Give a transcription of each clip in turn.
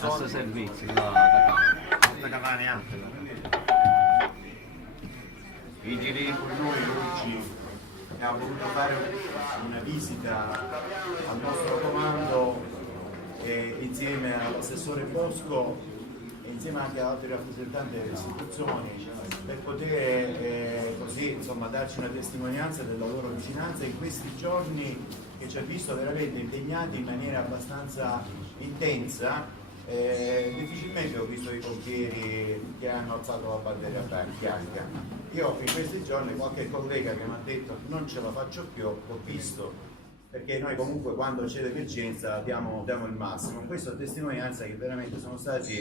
Questo servizio da Catania. Vigili con noi oggi ha voluto fare una visita al nostro comando insieme all'assessore Bosco e insieme anche ad altri rappresentanti delle istituzioni per poter così insomma darci una testimonianza della loro vicinanza in questi giorni che ci ha visto veramente impegnati in maniera abbastanza intensa. Difficilmente ho visto i pompieri che hanno alzato la bandiera bianca. Io in questi giorni qualche collega che mi ha detto non ce la faccio più, l'ho visto, perché noi comunque quando c'è l'emergenza diamo il massimo. Questo a testimonianza che veramente sono stati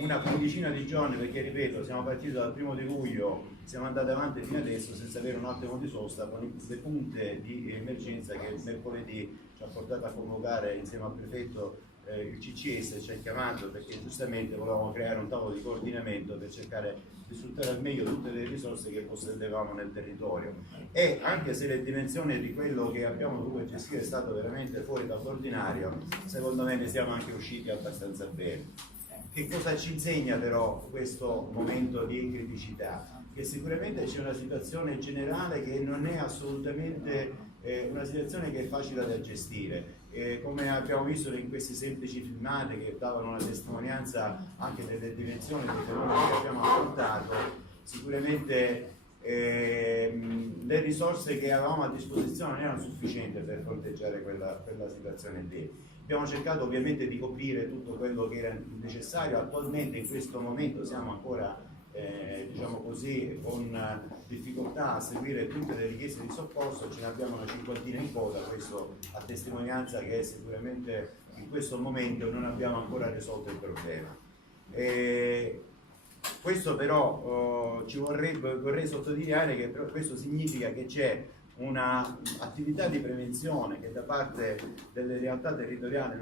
una quindicina di giorni, perché ripeto, siamo partiti dal 1° luglio, siamo andati avanti fino adesso senza avere un attimo di sosta, con le punte di emergenza che mercoledì ci ha portato a convocare insieme al prefetto il CCS, ci ha chiamato perché giustamente volevamo creare un tavolo di coordinamento per cercare di sfruttare al meglio tutte le risorse che possedevamo nel territorio, e anche se le dimensioni di quello che abbiamo dovuto gestire è stato veramente fuori dall'ordinario, secondo me ne siamo anche usciti abbastanza bene. Che cosa ci insegna però questo momento di criticità? Che sicuramente c'è una situazione generale che non è assolutamente una situazione che è facile da gestire. Come abbiamo visto in queste semplici filmate che davano la testimonianza anche delle dimensioni dei fenomeni che abbiamo affrontato, sicuramente le risorse che avevamo a disposizione non erano sufficienti per fronteggiare quella situazione lì. Abbiamo cercato ovviamente di coprire tutto quello che era necessario. Attualmente in questo momento siamo ancora diciamo così, con difficoltà a seguire tutte le richieste di soccorso, ce ne abbiamo una cinquantina in coda, questo a testimonianza che sicuramente in questo momento non abbiamo ancora risolto il problema. Questo però vorrei sottolineare che questo significa che c'è un'attività di prevenzione che da parte delle realtà territoriali